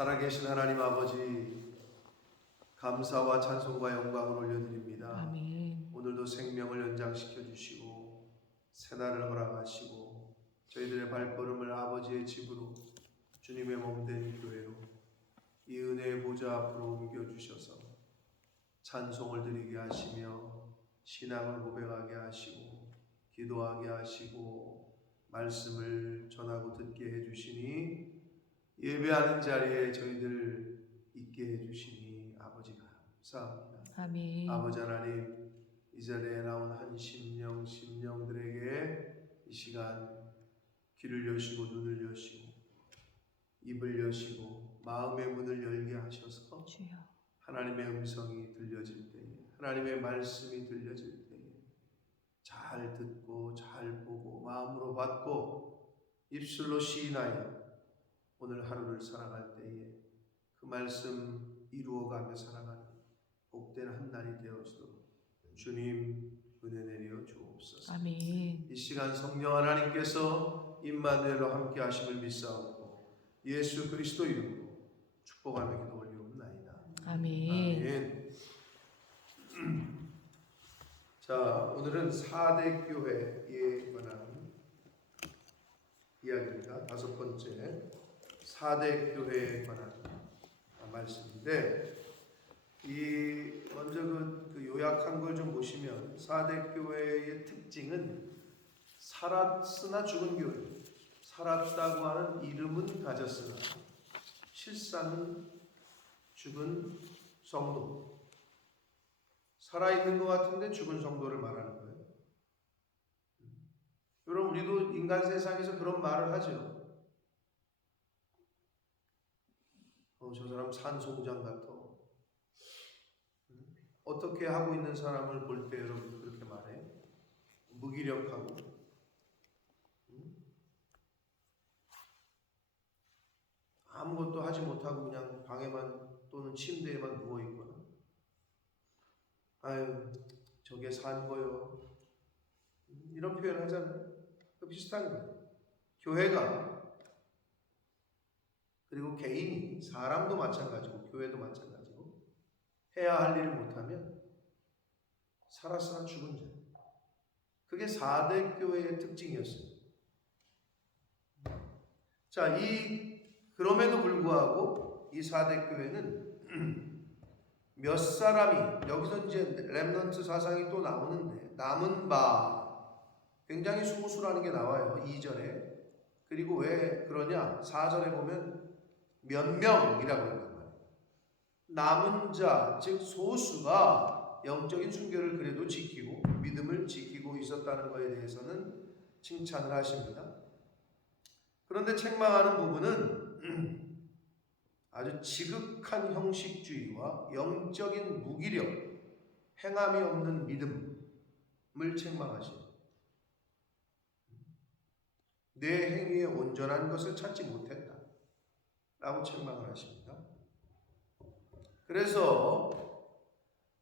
살아계신 하나님 아버지, 감사와 찬송과 영광을 올려드립니다. 아멘. 오늘도 생명을 연장시켜 주시고 새날을 허락하시고 저희들의 발걸음을 아버지의 집으로, 주님의 몸된 교회로, 이 은혜의 보좌 앞으로 옮겨주셔서 찬송을 드리게 하시며 신앙을 고백하게 하시고 기도하게 하시고 말씀을 전하고 듣게 해주시니, 예배하는 자리에 저희들 있게 해주시니 아버지 감사합니다. 아멘. 아버지 하나님, 이 자리에 나온 한 심령들에게 이 시간 귀를 여시고 눈을 여시고 입을 여시고 마음의 문을 열게 하셔서 주여. 하나님의 음성이 들려질 때에, 하나님의 말씀이 들려질 때에 잘 듣고 잘 보고 마음으로 받고 입술로 시인하여 오늘 하루를 살아갈 때에 그 말씀 이루어가며 살아가는 복된 한 날이 되어지도록 주님 은혜 내려 주옵소서. 아멘. 이 시간 성령 하나님께서 임마누엘로 함께 하심을 믿사옵고 예수 그리스도 이름으로 축복하며 기도 올리옵나이다. 아멘. 아멘. 자, 오늘은 4대 교회에 관한 이야기입니다. 5번째 4대 교회에 관한 말씀인데, 먼저 그 요약한 걸 좀 보시면 4대 교회의 특징은 살았으나 죽은 교회, 살았다고 하는 이름은 가졌으나 실상은 죽은 성도, 살아있는 것 같은데 죽은 성도를 말하는 거예요. 여러분, 우리도 인간 세상에서 그런 말을 하죠. 저 사람 산송장 같아. 어떻게 하고 있는 사람을 볼 때 여러분 그렇게 말해? 무기력하고, 아무것도 하지 못하고 그냥 방에만 또는 침대에만 누워있거나, 아유 저게 산 거요, 이런 표현 하잖아요. 그 비슷한 거예요. 교회가, 그리고 개인이, 사람도 마찬가지고 교회도 마찬가지고 해야 할 일을 못하면 살았으나 죽은 자, 그게 4대 교회의 특징이었어요. 자, 그럼에도 불구하고 이 4대 교회는 몇 사람이, 여기서 이제 렘넌트 사상이 또 나오는데, 남은 바, 굉장히 소수라는 게 나와요 2절에. 그리고 왜 그러냐, 4절에 보면 몇 명이라고 한단 말이에요. 남은 자, 즉 소수가 영적인 순결을 그래도 지키고 믿음을 지키고 있었다는 것에 대해서는 칭찬을 하십니다. 그런데 책망하는 부분은 아주 지극한 형식주의와 영적인 무기력, 행함이 없는 믿음을 책망하십니다. 내 행위에 온전한 것을 찾지 못했다 라고 책망을 하십니다. 그래서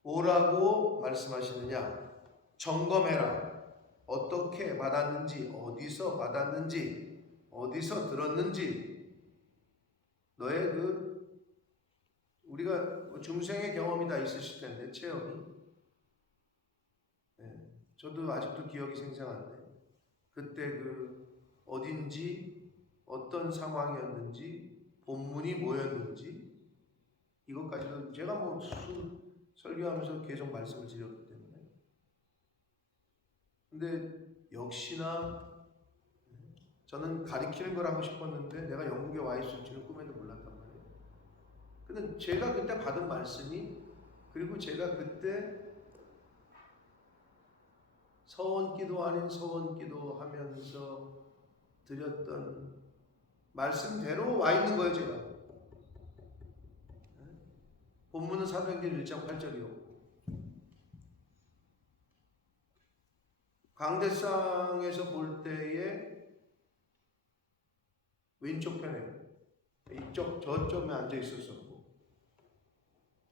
뭐라고 말씀하시느냐, 점검해라. 어떻게 받았는지, 어디서 받았는지, 어디서 들었는지, 너의 우리가 중생의 경험이 다 있으실 텐데, 체험이. 네, 저도 아직도 기억이 생생한데, 그때 어딘지, 어떤 상황이었는지, 본문이 뭐였는지, 이것까지도 제가 설교하면서 계속 말씀을 드렸기 때문에. 근데 역시나 저는 가리키는 걸 하고 싶었는데 내가 영국에 와 있을지는 꿈에도 몰랐단 말이에요. 근데 제가 그때 받은 말씀이, 그리고 제가 그때 서원기도 아닌 서원기도 하면서 드렸던 말씀대로 와 있는 거예요, 제가. 본문은 사도행전 1장 8절이요. 강대상에서 볼 때에 왼쪽 편에 이쪽 저쪽에 앉아 있었었고,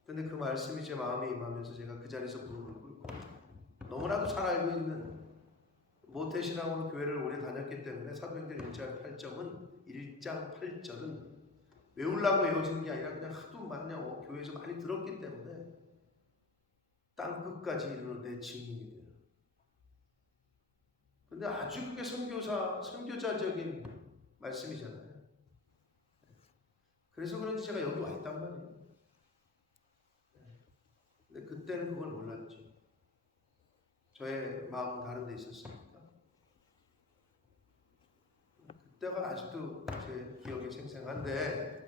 근데 그 말씀이 제 마음에 임하면서 제가 그 자리에서 무릎을 꿇고, 너무나도 잘 알고 있는 모태신앙으로 교회를 오래 다녔기 때문에 사도행전 1장 8절은 외우려고 외워진 게 아니라 그냥 하도 그냥 교회에서 많이 들었기 때문에 땅 끝까지 이르러 내 증인이 돼요. 근데 아주 그게 선교자적인 말씀이잖아요. 그래서 그런지 제가 여기 와 있단 말이에요. 근데 그때는 그걸 몰랐죠. 저의 마음은 다른 데 있었으니까. 그때가 아직도 제 기억에 생생한데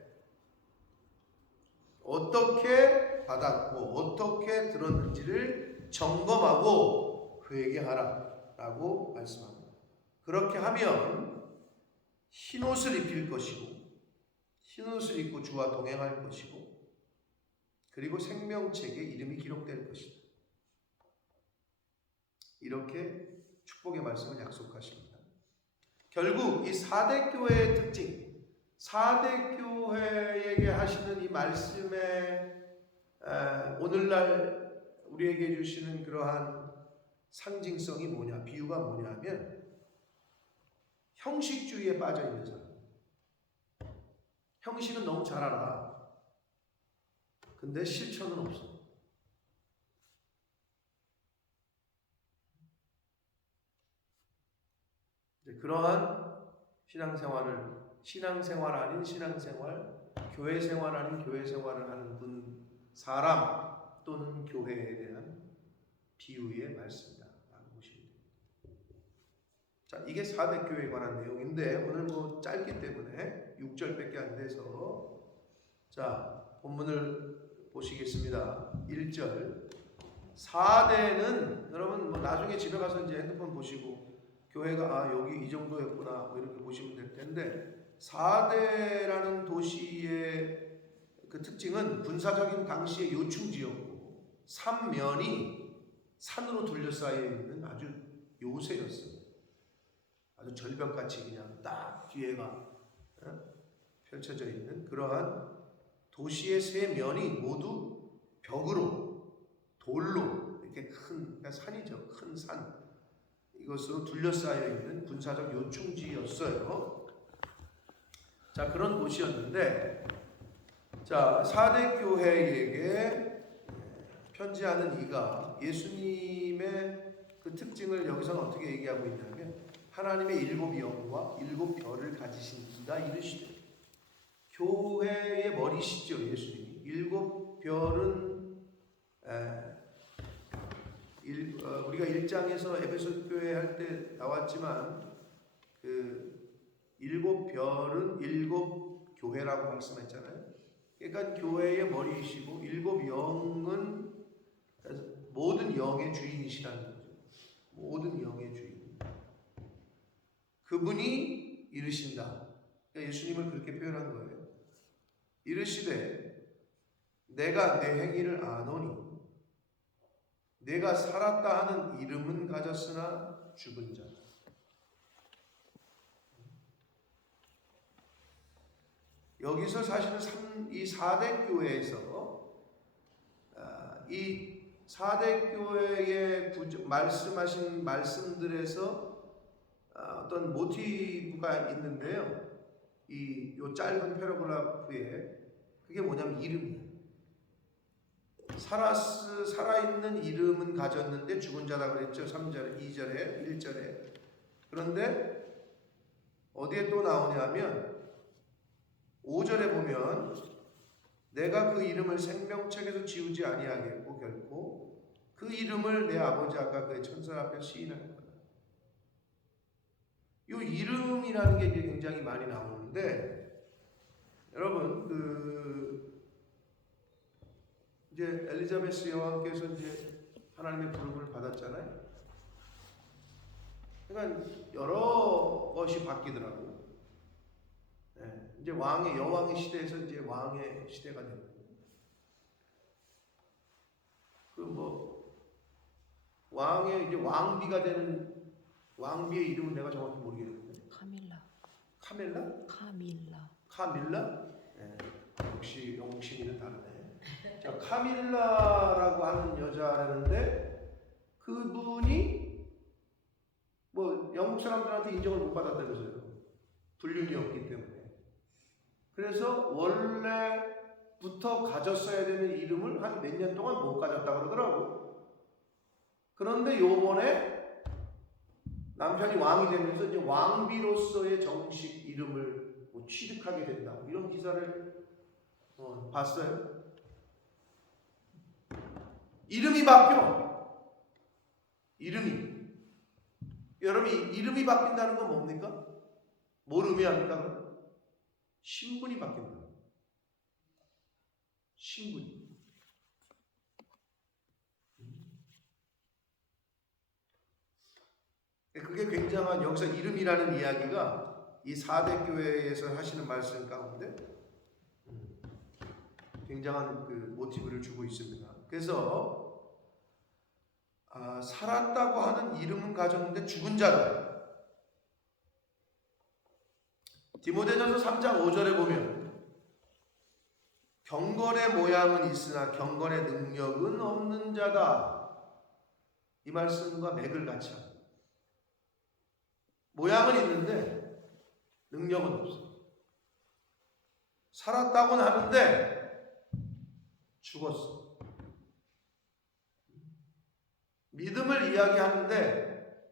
어떻게 받았고 어떻게 들었는지를 점검하고 회개하라라고 말씀합니다. 그렇게 하면 흰옷을 입힐 것이고 흰옷을 입고 주와 동행할 것이고 그리고 생명책에 이름이 기록될 것이다. 이렇게 축복의 말씀을 약속하십니다. 결국 이 4대 교회의 특징, 4대 교회에게 하시는 이 말씀에 오늘날 우리에게 주시는 그러한 상징성이 뭐냐, 비유가 뭐냐 하면 형식주의에 빠져있는 사람. 형식은 너무 잘 알아. 근데 실천은 없어. 그러한 신앙생활 아닌 신앙생활, 교회생활 아닌 교회생활을 하는 사람 또는 교회에 대한 비유의 말씀이다라고 보시면 됩니다. 자, 이게 4대 교회에 관한 내용인데 오늘 뭐 짧기 때문에 6절밖에 안 돼서 자, 본문을 보시겠습니다. 1절 4대는 여러분 뭐 나중에 집에 가서 이제 핸드폰 보시고 교회가 여기 이 정도였구나 뭐 이렇게 보시면 될 텐데 4대라는 도시의 그 특징은 군사적인 당시의 요충지였고 삼면이 산으로 둘러싸여 있는 아주 요새였어요. 아주 절벽같이 그냥 딱 뒤에가 펼쳐져 있는 그러한 도시의 세 면이 모두 벽으로 돌로 이렇게 큰 그러니까 산이죠. 큰 산. 이것으로 둘러싸여 있는 군사적 요충지였어요. 자, 그런 곳이었는데 자, 4대 교회에게 편지하는 이가 예수님의 그 특징을 여기서는 어떻게 얘기하고 있냐면 하나님의 7 영과 7 별을 가지신 이가 이르시되 교회의 머리시죠. 예수님이 7 별은 우리가 1장에서 에베소 교회 할 때 나왔지만 그 7 별은 7 교회라고 말씀했잖아요. 그러니까 교회의 머리이시고 7 영은 모든 영의 주인이시라는 거죠. 모든 영의 주인. 그분이 이르신다. 그러니까 예수님을 그렇게 표현한 거예요. 이르시되 내가 내 행위를 아노니 내가 살았다 하는 이름은 가졌으나 죽은 자다. 여기서 사실은 이 4대 교회에서 이 4대 교회에 말씀하신 말씀들에서 어떤 모티브가 있는데요. 요 짧은 패러글라프에 그게 뭐냐면 이름이에요. 살아있는 이름은 가졌는데 죽은 자다 그랬죠. 3절에, 2절에, 1절에. 그런데 어디에 또 나오냐면 5절에 보면 내가 그 이름을 생명책에서 지우지 아니하겠고 결코 그 이름을 내 아버지 아까 그의 천사 앞에 시인할 거다. 이 이름이라는 게 이제 굉장히 많이 나오는데 여러분 이제 엘리자베스 여왕께서 이제 하나님의 부름을 받았잖아요. 그러니까 여러 것이 바뀌더라고요. 네, 이제 여왕의 시대에서 이제 왕의 시대가 되는 거예요. 왕의 이제 왕비가 되는 왕비의 이름은 내가 정확히 모르겠는데. 카밀라? 네, 역시 영웅심이는 다르네. 자, 카밀라라고 하는 여자라는데 그분이 뭐 영국 사람들한테 인정을 못 받았다면서요. 불륜이 없기 때문에. 그래서 원래부터 가졌어야 되는 이름을 한 몇 년 동안 못 가졌다 그러더라고. 그런데 요번에 남편이 왕이 되면서 이제 왕비로서의 정식 이름을 뭐 취득하게 된다. 이런 기사를 봤어요. 이름이 바뀌어. 여러분, 이름이 바뀐다는 건 뭡니까? 뭘 의미합니까? 그럼? 신분이 바뀐다. 신분이. 그게 굉장한, 여기서 이름이라는 이야기가 이 4대 교회에서 하시는 말씀 가운데 굉장한 그 모티브를 주고 있습니다. 그래서 살았다고 하는 이름은 가졌는데 죽은 자다. 디모데전서 3장 5절에 보면 경건의 모양은 있으나 경건의 능력은 없는 자다. 이 말씀과 맥을 같이 합니다. 모양은 있는데 능력은 없어. 살았다고는 하는데 죽었어. 믿음을 이야기하는데,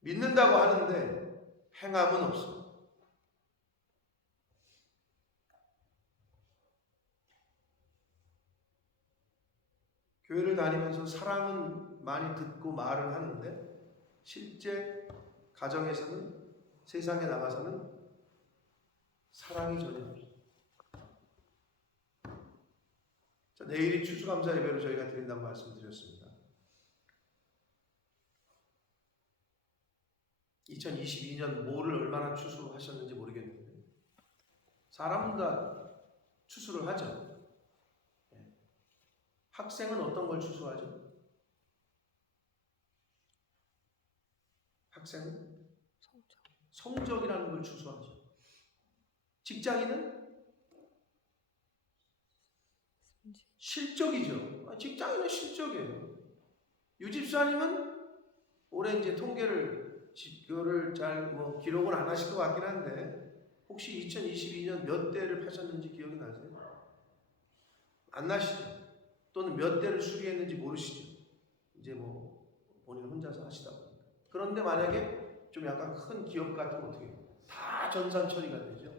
믿는다고 하는데 행함은 없어. 교회를 다니면서 사랑은 많이 듣고 말을 하는데 실제 가정에서는, 세상에 나가서는 사랑이 전혀 없어. 자, 내일이 추수감사 예배로 저희가 드린다고 말씀드렸습니다. 2022년 뭐를 얼마나 추수하셨는지 모르겠는데 사람은 다 추수를 하죠. 학생은 어떤 걸 추수하죠? 학생은 성적이라는 걸 추수하죠. 직장인은 실적이죠. 직장인은 실적이에요. 유집사님은 올해 이제 통계를 잘 기록을 안 하실 것 같긴 한데 혹시 2022년 몇 대를 파셨는지 기억이 나세요? 안 나시죠? 또는 몇 대를 수리했는지 모르시죠? 이제 본인 혼자서 하시다 보니까. 그런데 만약에 좀 약간 큰 기업 같으면 어떻게 해요? 다 전산 처리가 되죠.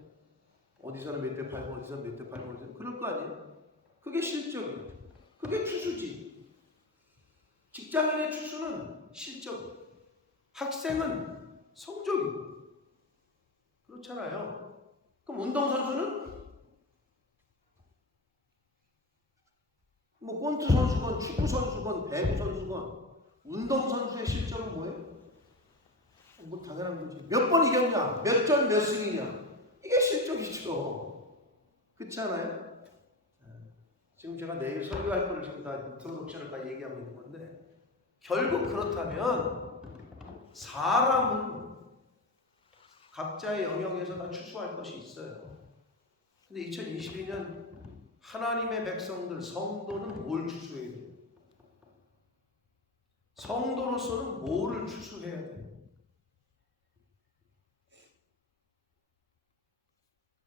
어디서는 몇 대 팔고 어디서는 몇 대 팔고 그럴 거 아니에요? 그게 실적이에요. 그게 추수지. 직장인의 추수는 실적이에요. 학생은 성적이에요. 그렇잖아요. 그럼 운동선수는 권투 선수건, 축구 선수건, 배구 선수건, 운동 선수의 실적은 뭐예요? 당연한 거지. 몇 번 이겼냐, 몇 전 몇 승이냐, 이게 실적이죠. 그렇지 않아요? 지금 제가 내일 설교할 거를 지금 다 인트로덕션을 다 얘기하고 있는 건데 결국 그렇다면 사람은 각자의 영역에서 다 추수할 것이 있어요. 근데 2022년 하나님의 백성들, 성도는 뭘 추수해야 돼요? 성도로서는 뭐를 추수해야 돼요?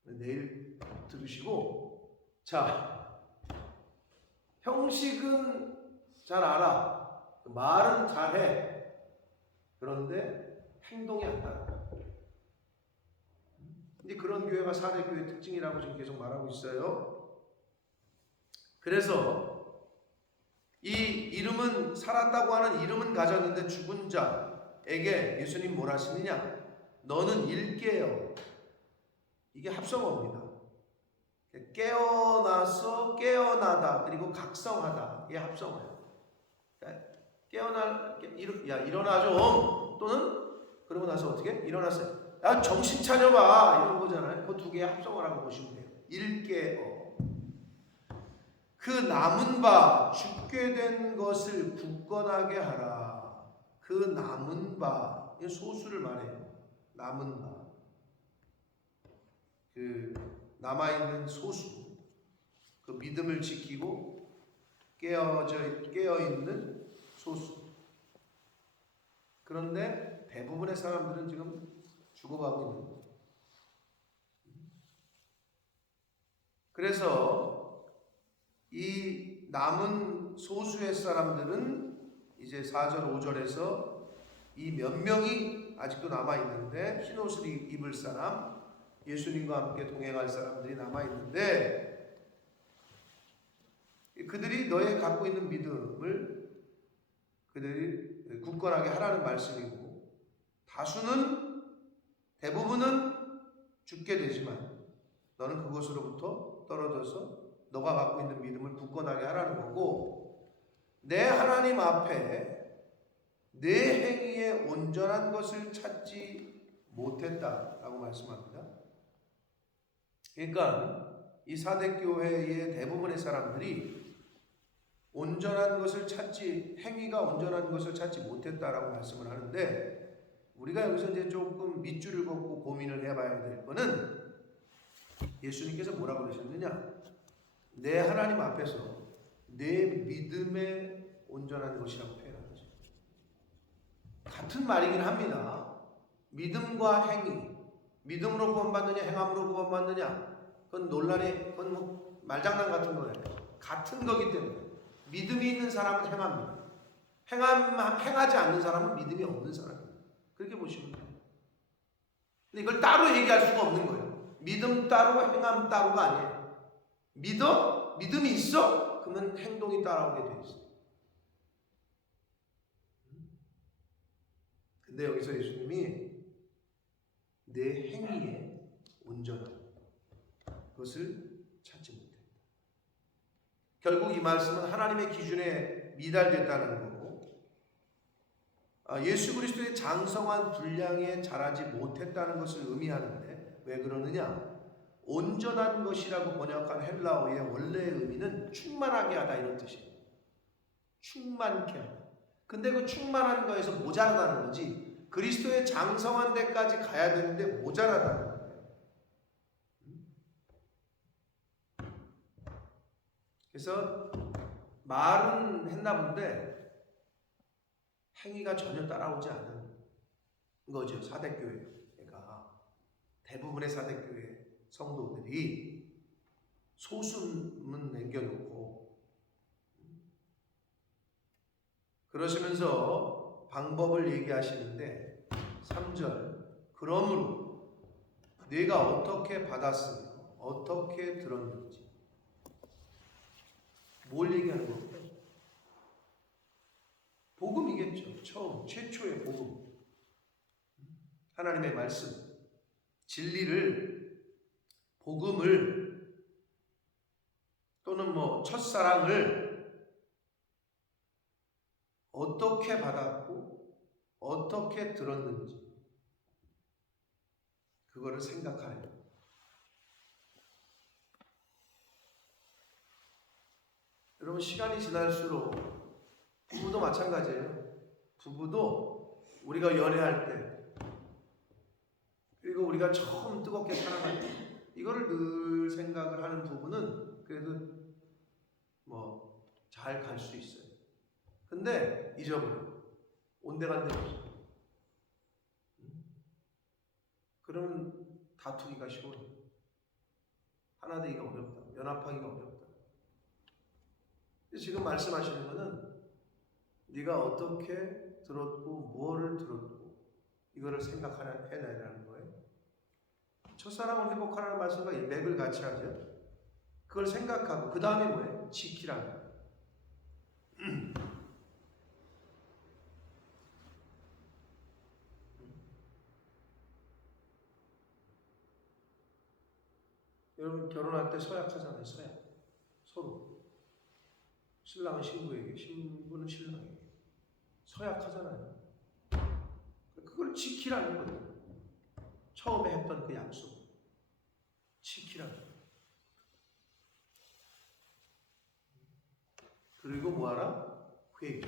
내일 들으시고, 자, 형식은 잘 알아, 말은 잘해, 그런데 행동이 안 따라. 근데 그런 교회가 4대 교회 특징이라고 지금 계속 말하고 있어요. 그래서 이 이름은, 살았다고 하는 이름은 가졌는데 죽은 자에게 예수님 뭘 하시느냐? 너는 일깨어. 이게 합성어입니다. 깨어나서, 깨어나다, 그리고 각성하다. 이게 합성어예요. 일어나 좀, 또는 그러고 나서 어떻게? 일어났어요. 야, 정신 차려봐, 이런 거잖아요. 그 두 개의 합성어라고 보시면 돼요. 일깨어. 그 남은 바, 죽게 된 것을 굳건하게 하라. 그 남은 바, 소수를 말해요. 남은 바, 그 남아있는 소수, 그 믿음을 지키고 깨어있는 소수. 그런데 대부분의 사람들은 지금 죽어가고 있는 거예요. 그래서 이 남은 소수의 사람들은 이제 4절 5절에서 이 몇 명이 아직도 남아 있는데, 흰옷을 입을 사람, 예수님과 함께 동행할 사람들이 남아 있는데, 그들이 너의 갖고 있는 믿음을 그들이 굳건하게 하라는 말씀이고, 대부분은 죽게 되지만 너는 그것으로부터 떨어져서 너가 갖고 있는 믿음을 굳건하게 하라는 거고, 내 하나님 앞에 내 행위에 온전한 것을 찾지 못했다라고 말씀합니다. 그러니까 이 사대교회의 대부분의 사람들이 행위가 온전한 것을 찾지 못했다라고 말씀을 하는데, 우리가 여기서 이제 조금 밑줄을 긋고 고민을 해봐야 될 거는, 예수님께서 뭐라고 그러셨느냐? 내 하나님 앞에서 내 믿음에 온전한 것이라고 표현한 거죠. 같은 말이긴 합니다. 믿음과 행위, 믿음으로 구원받느냐 행함으로 구원받느냐, 그건 뭐 말장난 같은 거예요. 같은 거기 때문에 믿음이 있는 사람은 행합니다. 행하지 않는 사람은 믿음이 없는 사람입니다. 그렇게 보시면 돼요. 근데 이걸 따로 얘기할 수가 없는 거예요. 믿음 따로 행함 따로가 아니에요. 믿음이 있어? 그러면 행동이 따라오게 돼 있어요. 근데 여기서 예수님이 내 행위에 온전한 것을 찾지 못했다. 결국 이 말씀은 하나님의 기준에 미달됐다는 거고, 예수 그리스도의 장성한 분량에 자라지 못했다는 것을 의미하는데, 왜 그러느냐? 온전한 것이라고 번역한 헬라어의 원래의 의미는 충만하게 하다, 이런 뜻이에요. 충만케 하다. 근데 그 충만한 거에서 모자라다는 거지, 그리스도의 장성한 데까지 가야 되는데 모자라다는 거예요. 그래서 말은 했나 본데 행위가 전혀 따라오지 않은 거죠. 사대교회가, 대부분의 사대교회 성도들이 소수는 남겨놓고, 그러시면서 방법을 얘기하시는데 3절, 그러므로 네가 어떻게 받았으며 어떻게 들었는지. 뭘 얘기하는 겁니까? 복음이겠죠. 최초의 복음, 하나님의 말씀, 진리를, 복음을, 또는 첫사랑을 어떻게 받았고 어떻게 들었는지, 그거를 생각하래요. 여러분, 시간이 지날수록 부부도 마찬가지예요. 부부도 우리가 연애할 때, 그리고 우리가 처음 뜨겁게 사랑할 때, 이거를 늘 생각을 하는 부부는 그래도 잘 갈 수 있어요. 근데 잊어버려. 온데간데 없어. 그러면 다투기가 쉬워요. 하나 되기가 어렵다. 연합하기가 어렵다. 지금 말씀하시는 것은 네가 어떻게 들었고 무엇을 들었고 이거를 해내라는 거예요. 첫사랑을 회복하라는 말씀과 맥을 같이 하죠. 그걸 생각하고 그 다음에 뭐예요? 지키라는 거예요. 여러분, 결혼할 때 서약하잖아요. 서로. 신랑은 신부에게, 신부는 신랑에게 서약하잖아요. 그걸 지키라는 거예요. 처음에 했던 그 약속 지키라는 거예요. 그리고 뭐하라? 회개.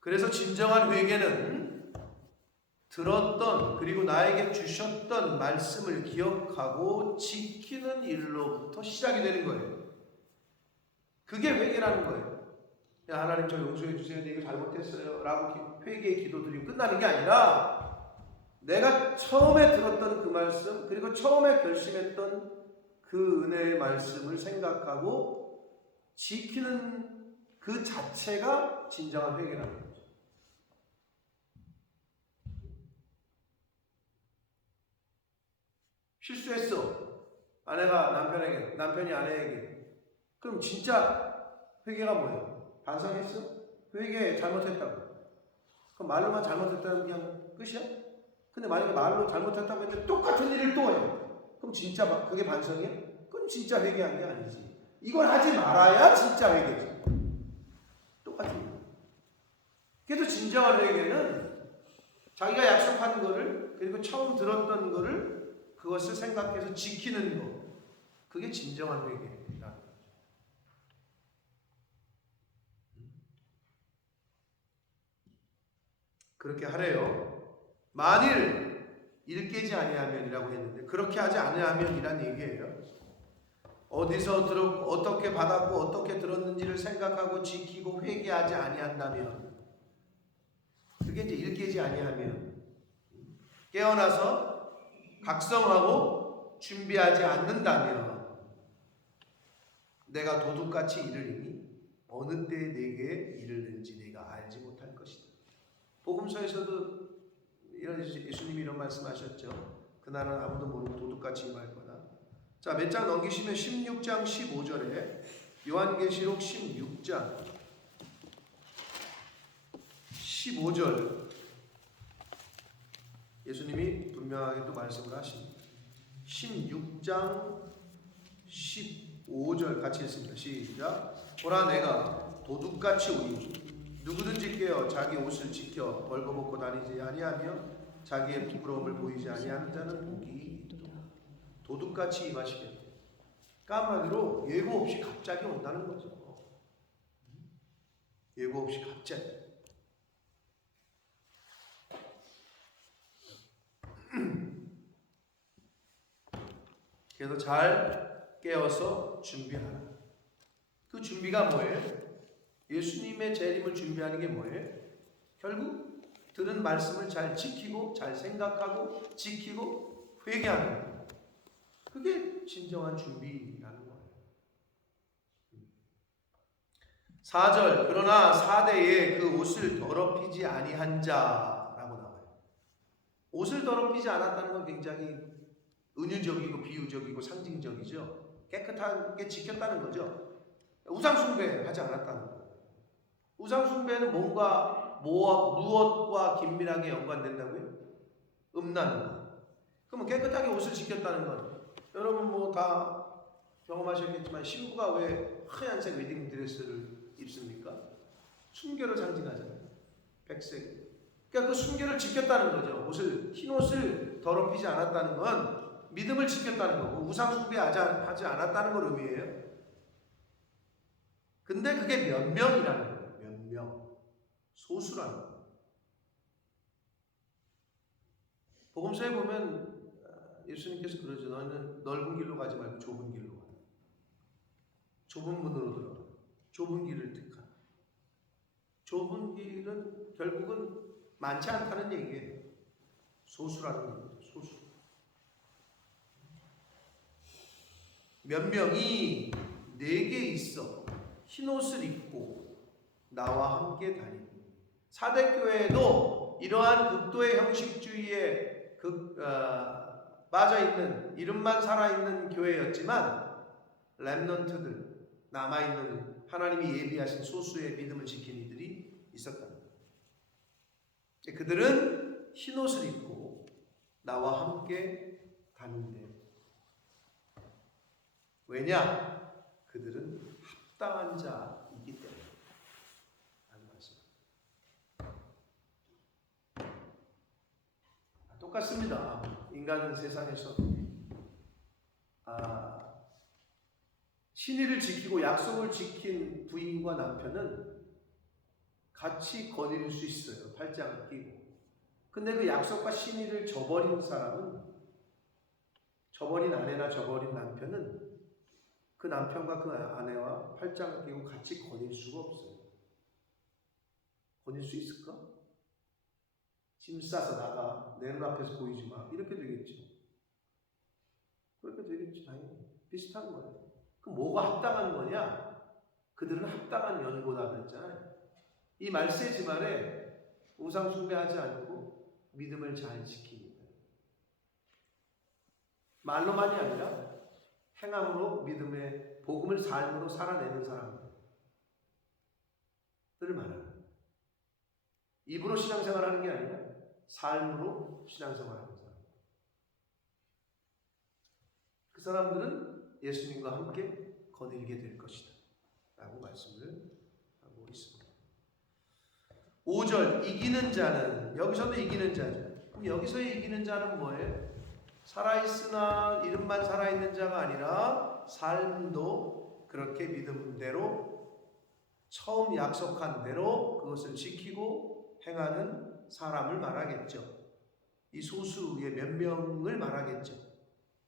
그래서 진정한 회개는 들었던, 그리고 나에게 주셨던 말씀을 기억하고 지키는 일로부터 시작이 되는 거예요. 그게 회개라는 거예요. 야, 하나님 저 용서해 주세요. 내가 잘못했어요 라고 회개의 기도 드리고 끝나는 게 아니라, 내가 처음에 들었던 그 말씀, 그리고 처음에 결심했던 그 은혜의 말씀을 생각하고 지키는 그 자체가 진정한 회개라는 거죠. 실수했어. 아내가 남편에게, 남편이 아내에게. 그럼 진짜 회개가 뭐예요? 반성했어? 회개 잘못했다고. 그럼 말로만 잘못했다면 그냥 끝이야? 근데 만약에 말로 잘못했다고 했는데 똑같은 일을 또 해요. 그럼 진짜 그게 반성이야? 그럼 진짜 회개한 게 아니지. 이걸 하지 말아야 진짜 회개지. 똑같은 일. 그래서 진정한 회개는 자기가 약속한 거를, 그리고 처음 들었던 거를, 그것을 생각해서 지키는 거. 그게 진정한 회개라는 거죠. 그렇게 하래요. 만일 일 깨지 아니하면이라고 했는데, 그렇게 하지 아니하면이란 얘기예요. 어디서 들었고 어떻게 받았고 어떻게 들었는지를 생각하고 지키고 회개하지 아니한다면, 그게 이제 일 깨지 아니하면, 깨어나서 각성하고 준비하지 않는다면 내가 도둑같이 이르리니 어느 때에 내게 이르는지 내가 알지 못할 것이다. 복음서에서도 예수님이 이런 말씀하셨죠. 그날은 아무도 모르는 도둑같이 임할 거다. 자, 몇 장 넘기시면 16장 15절에 요한계시록 16장 15절 예수님이 분명하게 또 말씀을 하십니다. 16장 15절 같이 읽습니다. 시작. 보라 내가 도둑같이 오니 누구든지 깨어 자기 옷을 지켜 벌거벗고 다니지 아니하며 자기의 부끄러움을 보이지 아니하는 자는 복이 있도다. 도둑같이 임하시겠다. 한마디로 예고 없이 갑자기 온다는 거죠. 예고 없이 갑자기. 그래서 잘 깨어서 준비하라. 그 준비가 뭐예요? 예수님의 재림을 준비하는 게 뭐예요? 결국 들은 말씀을 잘 지키고 잘 생각하고 지키고 회개하는 거예요. 그게 진정한 준비라는 거예요. 4절 그러나 사대에 그 옷을 더럽히지 아니한 자라고 나와요. 옷을 더럽히지 않았다는 건 굉장히 은유적이고 비유적이고 상징적이죠. 깨끗하게 지켰다는 거죠. 우상숭배하지 않았다는 거예요. 우상숭배는 뭔가 무엇과 긴밀하게 연관된다고요? 음란한 거. 그러면 깨끗하게 옷을 지켰다는 건, 여러분 뭐 다 경험하셨겠지만 신부가 왜 하얀색 웨딩 드레스를 입습니까? 순결을 상징하잖아요. 백색. 그러니까 그 순결을 지켰다는 거죠. 흰 옷을 더럽히지 않았다는 건 믿음을 지켰다는 거고 우상숭배하지 않았다는 걸 의미해요. 근데 그게 몇 명이라는 거예요. 몇 명. 소수라는 거예요. 복음서에 보면 예수님께서 그러죠. 너는 넓은 길로 가지 말고 좁은 길로 가. 좁은 문으로 들어가. 좁은 길을 택하라. 좁은 길은 결국은 많지 않다는 얘기예요. 소수라는 얘기죠. 소수. 몇 명이 내게 있어 흰옷을 입고 나와 함께 다니고. 사대교회에도 이러한 극도의 형식주의에 빠져있는, 이름만 살아있는 교회였지만 렘넌트들, 남아있는 하나님이 예비하신 소수의 믿음을 지킨 이들이 있었다. 그들은 흰옷을 입고 나와 함께 다닌대. 왜냐? 그들은 합당한 자이기 때문에. 라는 말씀. 똑같습니다. 인간 세상에서 신의를 지키고 약속을 지킨 부인과 남편은 같이 거느릴 수 있어요. 팔짱을 끼고. 근데 그 약속과 신의를 저버린 사람은, 저버린 아내나 저버린 남편은 그 남편과 그 아내와 팔짱을 끼고 같이 거닐 수가 없어요. 거닐 수 있을까? 짐 싸서 나가. 내 눈앞에서 보이지 마. 이렇게 되겠지. 그렇게 되겠지. 당연히. 비슷한 거예요. 그럼 뭐가 합당한 거냐? 그들은 합당한 연고다 그랬잖아요. 이 말세 집안에 우상 숭배하지 않고 믿음을 잘 지킵니다. 말로만이 아니라 행함으로 믿음의 복음을 삶으로 살아내는 사람들을 말합니다. 입으로 신앙생활하는 게 아니라 삶으로 신앙생활하는 사람. 그 사람들은 예수님과 함께 거닐게 될 것이다 라고 말씀을 하고 있습니다. 5절 이기는 자는, 여기서도 이기는 자죠. 그럼 여기서의 이기는 자는 뭐예요? 살아있으나 이름만 살아있는 자가 아니라 삶도 그렇게 믿음대로 처음 약속한 대로 그것을 지키고 행하는 사람을 말하겠죠. 이 소수의 몇 명을 말하겠죠.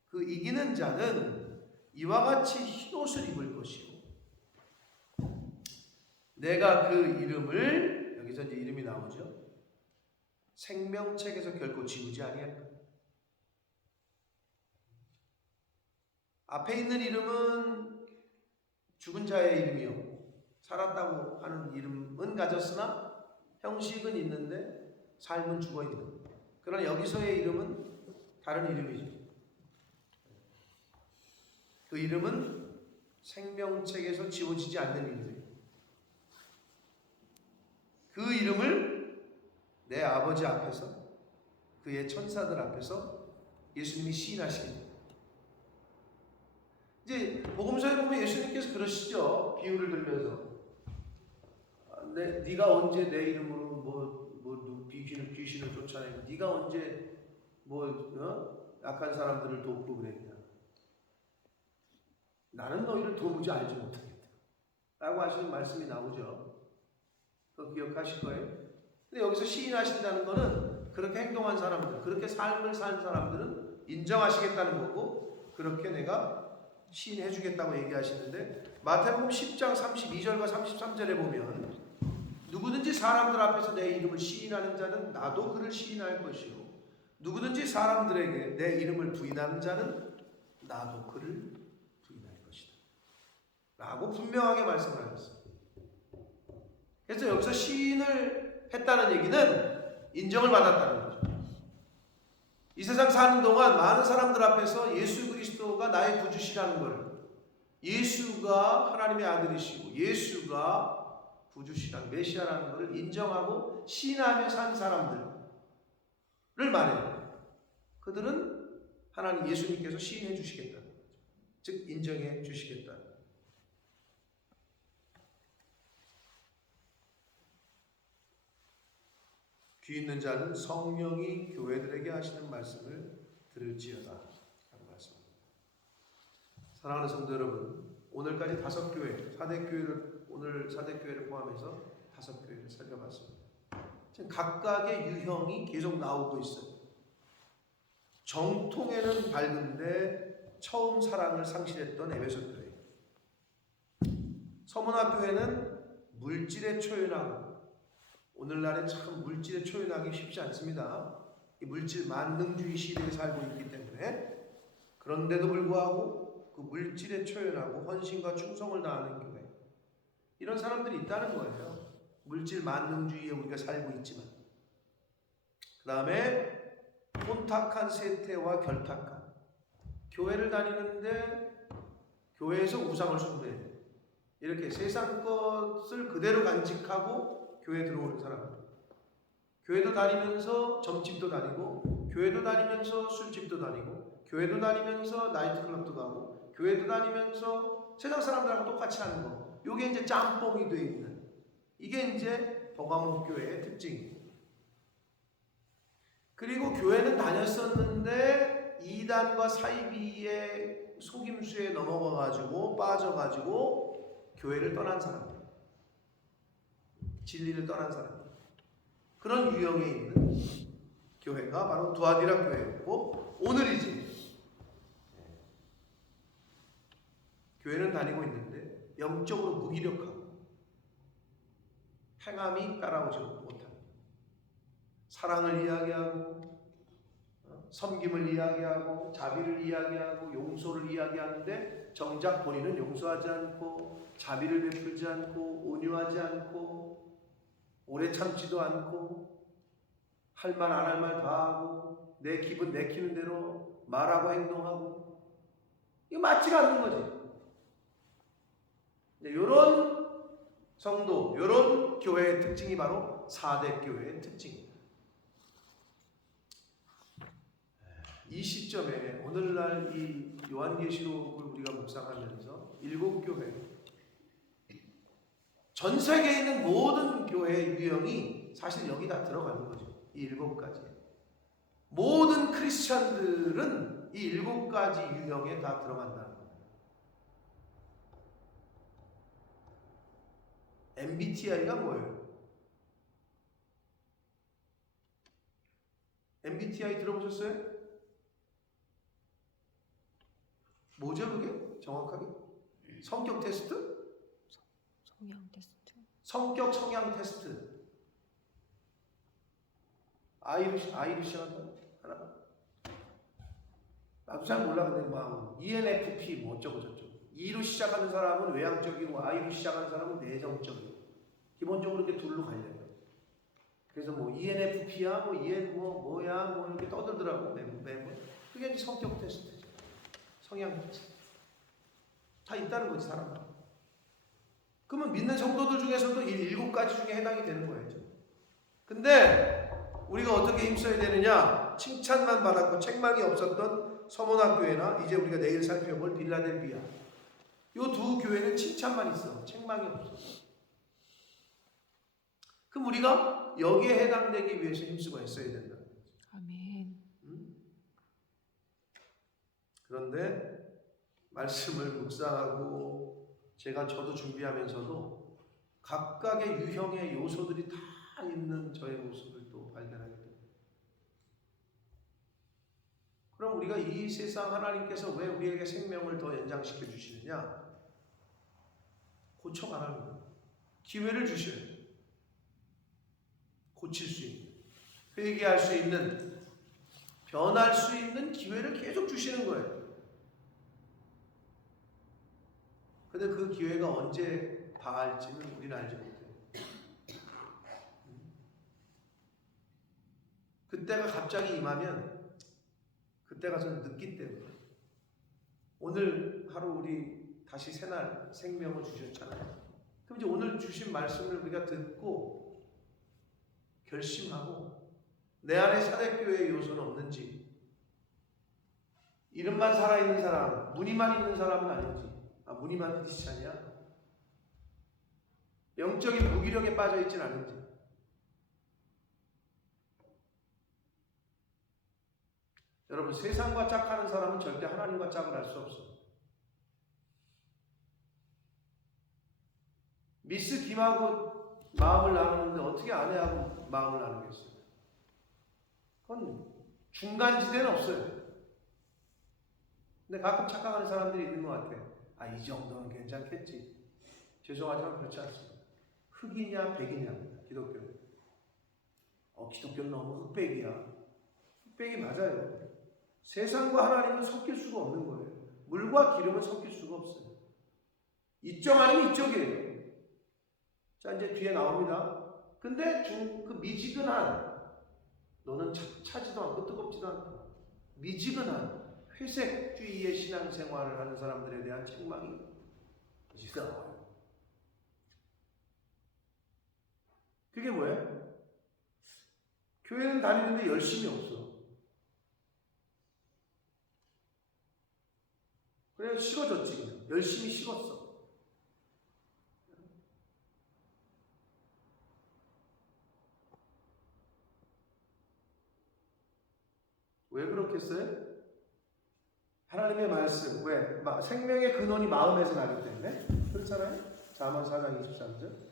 그 이기는 자는 이와 같이 흰옷을 입을 것이요. 내가 그 이름을, 여기서 이제 이름이 나오죠. 생명책에서 결코 지우지 아니할까. 앞에 있는 이름은 죽은 자의 이름이요. 살았다고 하는 이름은 가졌으나 형식은 있는데 삶은 죽어있는. 그러나 여기서의 이름은 다른 이름이죠. 그 이름은 생명책에서 지워지지 않는 이름이에요. 그 이름을 내 아버지 앞에서, 그의 천사들 앞에서 예수님이 시인하시겠다. 이제 복음서에 보면 예수님께서 그러시죠. 비유를 들면서 네가 언제 내 이름으로 귀신을 쫓아내고 네가 언제 약한 사람들을 돕고 그랬냐. 나는 너희를 도무지 알지 못하겠다 라고 하시는 말씀이 나오죠. 그거 기억하실 거예요. 근데 여기서 시인하신다는 거는 그렇게 행동한 사람들, 그렇게 삶을 산 사람들은 인정하시겠다는 거고, 그렇게 내가 시인해 주겠다고 얘기하시는데, 마태복음 10장 32절과 33절에 보면 누구든지 사람들 앞에서 내 이름을 시인하는 자는 나도 그를 시인할 것이요, 누구든지 사람들에게 내 이름을 부인하는 자는 나도 그를 부인할 것이다 라고 분명하게 말씀을 하셨어요. 그래서 여기서 시인을 했다는 얘기는 인정을 받았다는 거죠. 이 세상 사는 동안 많은 사람들 앞에서 예수 그리스도가 나의 구주시라는 걸, 예수가 하나님의 아들이시고 예수가 구주시라는 메시아라는 것을 인정하고 시인하며 산 사람들을 말해요. 그들은 하나님 예수님께서 시인해 주시겠다는 거죠. 즉 인정해 주시겠다. 귀 있는 자는 성령이 교회들에게 하시는 말씀을 들을지어다 라고 말씀합니다. 사랑하는 성도 여러분, 오늘까지 5교회, 4대교회를, 오늘 4대교회를 포함해서 5교회를 살펴봤습니다. 지금 각각의 유형이 계속 나오고 있어요. 정통에는 밝은데 처음 사랑을 상실했던 에베소 교회, 서문화 교회는 물질에 초연하고, 오늘날에 참 물질에 초연하기 쉽지 않습니다. 이 물질 만능주의 시대에 살고 있기 때문에. 그런데도 불구하고 그 물질에 초연하고 헌신과 충성을 다하는 교회, 이런 사람들이 있다는 거예요. 물질 만능주의에 우리가 살고 있지만. 그 다음에 혼탁한 세태와 결탁한, 교회를 다니는데 교회에서 우상을 숭배해요. 이렇게 세상 것을 그대로 간직하고 교회에 들어오는 사람들, 교회도 다니면서 점집도 다니고, 교회도 다니면서 술집도 다니고, 교회도 다니면서 나이트클럽도 가고, 교회도 다니면서 세상 사람들하고 똑같이 하는 거, 이게 이제 짬뽕이 돼 있는, 이게 이제 버가목 교회의 특징이에요. 그리고 교회는 다녔었는데 이단과 사이비의 속임수에 넘어가가지고 빠져가지고 교회를 떠난 사람들, 진리를 떠난 사람들, 그런 유형에 있는 교회가 바로 두아디라 교회였고, 오늘이지. 교회는 다니고 있는데 영적으로 무기력하고 행함이 따라오지 못합니다. 사랑을 이야기하고 섬김을 이야기하고 자비를 이야기하고 용서를 이야기하는데 정작 본인은 용서하지 않고 자비를 베풀지 않고 온유하지 않고 오래 참지도 않고 할 말 안 할 말 다 하고 내 기분 내키는 대로 말하고 행동하고 이거 맞지가 않는 거지. 이런 성도, 이런 교회의 특징이 바로 4대 교회의 특징입니다. 이 시점에 오늘날 이 요한계시록을 우리가 묵상하면서 7교회, 전 세계에 있는 모든 교회의 유형이 사실 여기 다 들어가는 거죠. 이 7가지. 모든 크리스찬들은 이 7가지 유형에 다 들어간다는 거예요. MBTI가 뭐예요? MBTI 들어보셨어요? 뭐죠 그게? 정확하게? 성격 테스트? 성향 테스트. 성격 성향 테스트. I로 시작한다? 하나? 나도 잘 몰라. 근데 막 ENFP 뭐 어쩌고 저쩌고. E로 시작하는 사람은 외향적이고 I로 시작하는 사람은 내성적이고. 기본적으로 이렇게 둘로 갈려요. 그래서 뭐 ENFP야 뭐 EN 뭐야 뭐 이렇게 떠들더라고 매번. 그게 이제 성격 테스트죠. 성향 테스트. 다 있다는 거지 사람. 그러면 믿는 성도들 중에서도 이 7가지 중에 해당이 되는 거예요. 근데 우리가 어떻게 힘써야 되느냐? 칭찬만 받았고 책망이 없었던 서문학교회나 이제 우리가 내일 살펴볼 빌라델비아, 이 두 교회는 칭찬만 있어, 책망이 없어. 그럼 우리가 여기에 해당되기 위해서 힘쓰고 있어야 된다. 아멘. 그런데 말씀을 묵상하고 저도 준비하면서도 각각의 유형의 요소들이 다 있는 저의 모습을 또 발견하게 됩니다. 그럼 우리가 이 세상 하나님께서 왜 우리에게 생명을 더 연장시켜 주시느냐? 고쳐가라는 거예요. 기회를 주셔요. 고칠 수 있는, 회개할 수 있는, 변할 수 있는 기회를 계속 주시는 거예요. 근데 그 기회가 언제 다할지는 우리는 알지 못해요. 그때가 갑자기 임하면 그때가 좀 늦기 때문에 오늘 하루 우리 다시 새날 생명을 주셨잖아요. 그럼 이제 오늘 주신 말씀을 우리가 듣고 결심하고 내 안에 사대교회의 요소는 없는지, 이름만 살아있는 사람, 무늬만 있는 사람은 아닌지, 무늬만 크리스찬이야? 영적인 무기력에 빠져있진 않은지, 여러분 세상과 짝하는 사람은 절대 하나님과 짝을 할 수 없어요. 미스 김하고 마음을 나누는데 어떻게 아내하고 마음을 나누겠어요? 그건 중간지대는 없어요. 근데 가끔 착각하는 사람들이 있는 것 같아요. 이 정도는 괜찮겠지. 죄송하지만 그렇지 않습니다. 흑이냐 백이냐 기독교는. 기독교는 너무 흑백이야. 흑백이 맞아요. 세상과 하나님은 섞일 수가 없는 거예요. 물과 기름은 섞일 수가 없어요. 이쪽 아니면 이쪽이에요. 자, 이제 뒤에 나옵니다. 근데 그 미지근한, 너는 차지도 않고 뜨겁지도 않고 미지근한 회색주의의 신앙생활을 하는 사람들에 대한 책망이 있어요. 그게 뭐예요? 교회는 다니는데 열심이 없어. 그래 식어졌지. 열심히 식었어. 왜 그렇겠어요? 하나님의 말씀, 왜? 생명의 근원이 마음에서 나기 때문에 그렇잖아요? 잠언 4장 23절.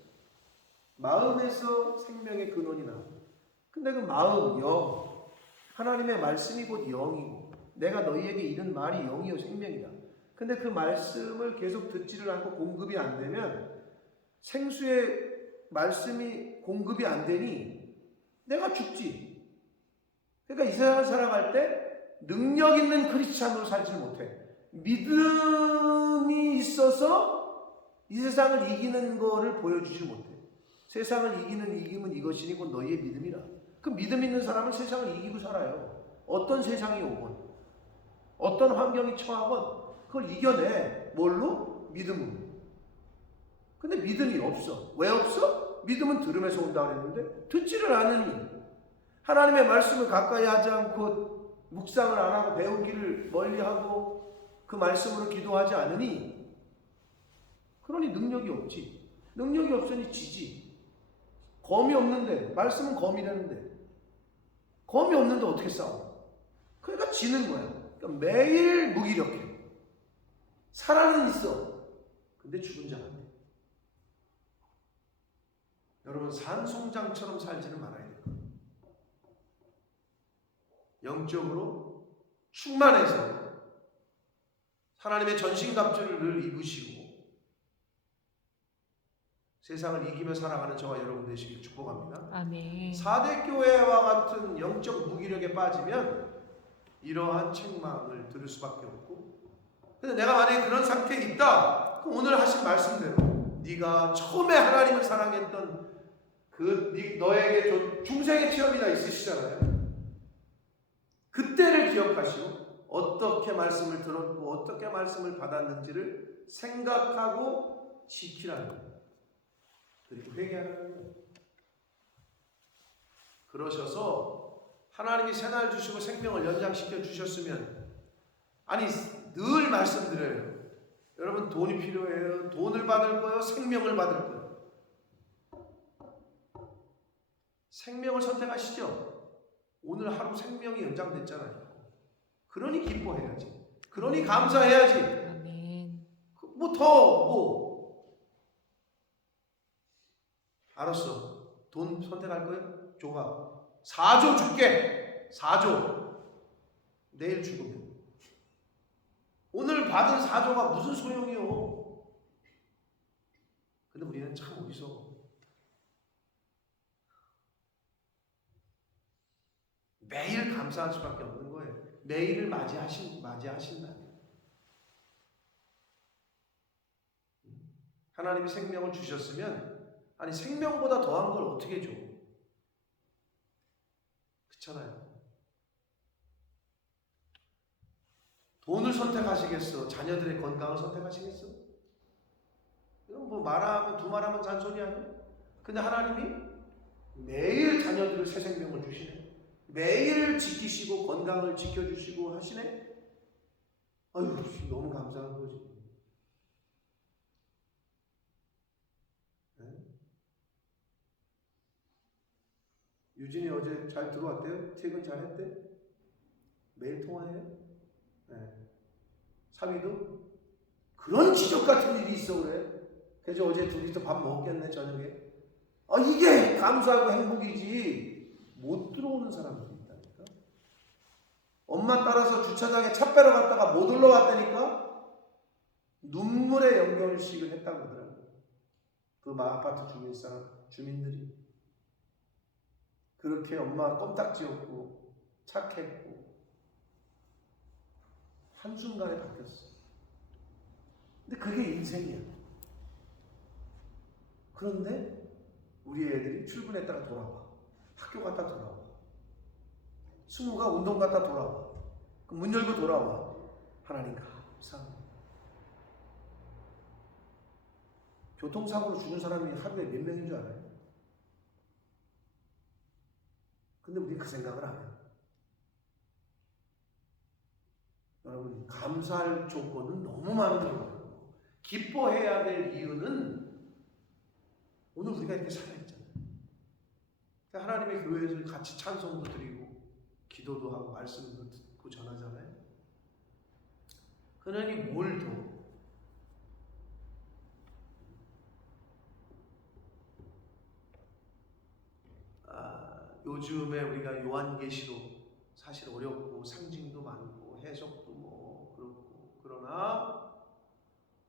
마음에서 생명의 근원이 나옵니다. 근데 그 마음, 영, 하나님의 말씀이 곧 영이고 내가 너희에게 이른 말이 영이요 생명이다. 근데 그 말씀을 계속 듣지를 않고 공급이 안 되면, 생수의 말씀이 공급이 안 되니 내가 죽지. 그러니까 이 세상을 살아갈 때 능력 있는 크리스찬으로 살지를 못해. 믿음이 있어서 이 세상을 이기는 거를 보여주지 못해. 세상을 이기는 이김은 이것이니 곧 너희의 믿음이라. 그 믿음 있는 사람은 세상을 이기고 살아요. 어떤 세상이 오건, 어떤 환경이 처하건 그걸 이겨내. 뭘로? 믿음으로. 근데 믿음이 없어. 왜 없어? 믿음은 들음에서 온다 그랬는데 듣지를 않으니, 하나님의 말씀을 가까이 하지 않고 묵상을 안 하고 배우기를 멀리하고 그 말씀으로 기도하지 않으니, 그러니 능력이 없지. 능력이 없으니 지지. 검이 없는데, 말씀은 검이라는데 검이 없는데 어떻게 싸워? 그러니까 지는 거야. 그러니까 매일 무기력해. 살아는 있어. 근데 죽은 자가 돼. 여러분, 산송장처럼 살지는 말아야 돼요. 영적으로 충만해서 하나님의 전신갑주를 늘 입으시고 세상을 이기며 살아가는 저와 여러분 되시길 축복합니다. 아멘. 4대 교회와 같은 영적 무기력에 빠지면 이러한 책망을 들을 수밖에 없고, 근데 내가 만약에 그런 상태에 있다, 그럼 오늘 하신 말씀대로 네가 처음에 하나님을 사랑했던 너에게 중생의 체험이나 있으시잖아요. 그때를 기억하시고 어떻게 말씀을 들었고 어떻게 말씀을 받았는지를 생각하고 지키라는 거예요. 그리고 회개하라는 거예요. 그러셔서 하나님이 새날 주시고 생명을 연장시켜 주셨으면, 아니 늘 말씀드려요. 여러분, 돈이 필요해요? 돈을 받을 거예요? 생명을 받을 거예요? 생명을 선택하시죠. 오늘 하루 생명이 연장됐잖아요. 그러니 기뻐해야지. 그러니 감사해야지. 아멘. 알았어. 돈 선택할 거예요? 줘봐. 4조 줄게. 4조. 내일 죽으면. 오늘 받은 4조가 무슨 소용이요? 근데 우리는 참 어디서 매일 감사할 수밖에 없는 거예요. 매일을 맞이하신다. 하나님이 생명을 주셨으면, 아니 생명보다 더한 걸 어떻게 줘? 그렇잖아요. 돈을 선택하시겠어? 자녀들의 건강을 선택하시겠어? 이건 뭐 말하면 두 말하면 잔소리 아니야? 근데 하나님이 매일 자녀들을 새 생명을 주시네. 매일 지키시고 건강을 지켜주시고 하시네. 아유, 너무 감사한 거지. 네? 유진이 어제 잘 들어왔대요? 퇴근 잘했대? 매일 통화해요? 네. 사위도? 그런 지적 같은 일이 있어 그래. 그래서 어제 둘이서 밥 먹었겠네 저녁에. 이게 감사하고 행복이지. 못 들어오는 사람들이 있다니까. 엄마 따라서 주차장에 차 빼러 갔다가 못 올라왔다니까. 눈물의 영결식을 했다고 하더라고요. 그 아파트 주민들이. 그렇게 엄마가 껌딱지였고 착했고 한순간에 바뀌었어. 근데 그게 인생이야. 그런데 우리 애들이 출근했다가 돌아와. 학교 갔다 돌아와. 승우가 운동 갔다 돌아와. 문 열고 돌아와. 하나님 감사합니다. 교통사고로 죽은 사람이 하루에 몇 명인 줄 알아요? 근데 우리는 그 생각을 안 해요. 여러분, 감사할 조건은 너무 많은 거예요. 기뻐해야 될 이유는 오늘 우리가 이렇게 살아있잖아요. 하나님의 교회에서 같이 찬송도 드리고 기도도 하고 말씀도 듣고 전하잖아요. 그러니 뭘 더? 요즘에 우리가 요한계시록 사실 어렵고 상징도 많고 해석도 뭐 그렇고, 그러나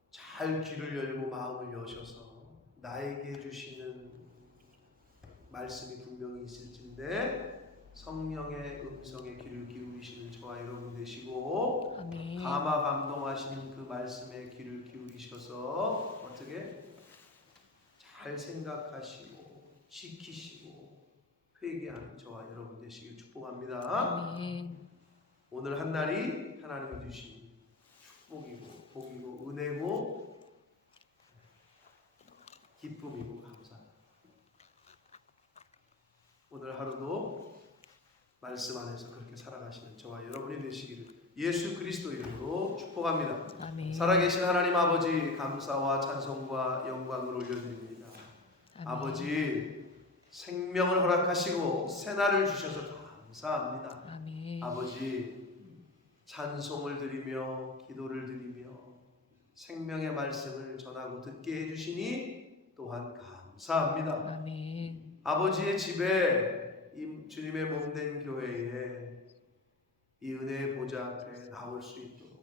잘 귀를 열고 마음을 여셔서 나에게 주시는 말씀이 분명히 있을진데 성령의 음성에 귀를 기울이시는 저와 여러분 되시고 아멘. 감화 감동하시는 그 말씀에 귀를 기울이셔서 어떻게 잘 생각하시고 지키시고 회개하는 저와 여러분 되시길 축복합니다. 아멘. 오늘 한 날이 하나님이 주신 축복이고 복이고 은혜고 기쁨이고 감사합니다. 오늘 하루도 말씀 안에서 그렇게 살아가시는 저와 여러분이 되시기를 예수 그리스도 이름으로 축복합니다. 아멘. 살아계신 하나님 아버지 감사와 찬송과 영광을 올려드립니다. 아멘. 아버지 생명을 허락하시고 새날을 주셔서 감사합니다. 아멘. 아버지 찬송을 드리며 기도를 드리며 생명의 말씀을 전하고 듣게 해주시니 또한 감사합니다. 아멘. 아버지의 집에 이 주님의 몸된 교회에 이 은혜의 보좌 앞에 나올 수 있도록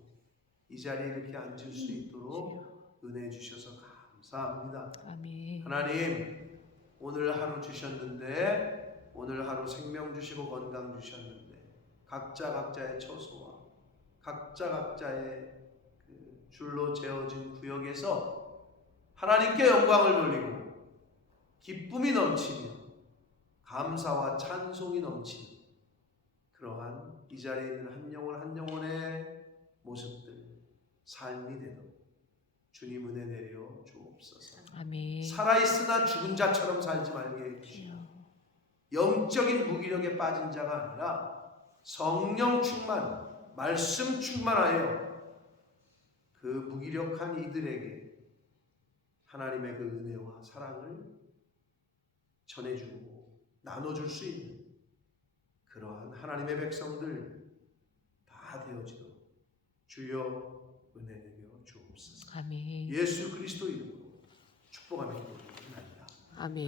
이 자리에 이렇게 앉을 수 있도록 은혜 주셔서 감사합니다. 아멘. 하나님 오늘 하루 주셨는데 오늘 하루 생명 주시고 건강 주셨는데 각자 각자의 처소와 각자 각자의 그 줄로 재어진 구역에서 하나님께 영광을 돌리고 기쁨이 넘치며 감사와 찬송이 넘치는 그러한 이 자리에 있는 한 영혼 한 영혼의 모습들 삶이 되도록 주님 은혜 내려 주옵소서. 아멘. 살아있으나 죽은 자처럼 살지 말게 해주시고 영적인 무기력에 빠진 자가 아니라 성령 충만 말씀 충만하여 그 무기력한 이들에게 하나님의 그 은혜와 사랑을 전해주고 나눠줄 수 있는 그러한 하나님의 백성들 다 되어지도록 주여 은혜 내려 주옵소서. 아멘. 예수 그리스도 이름으로 축복하며 기도드립니다. 아멘.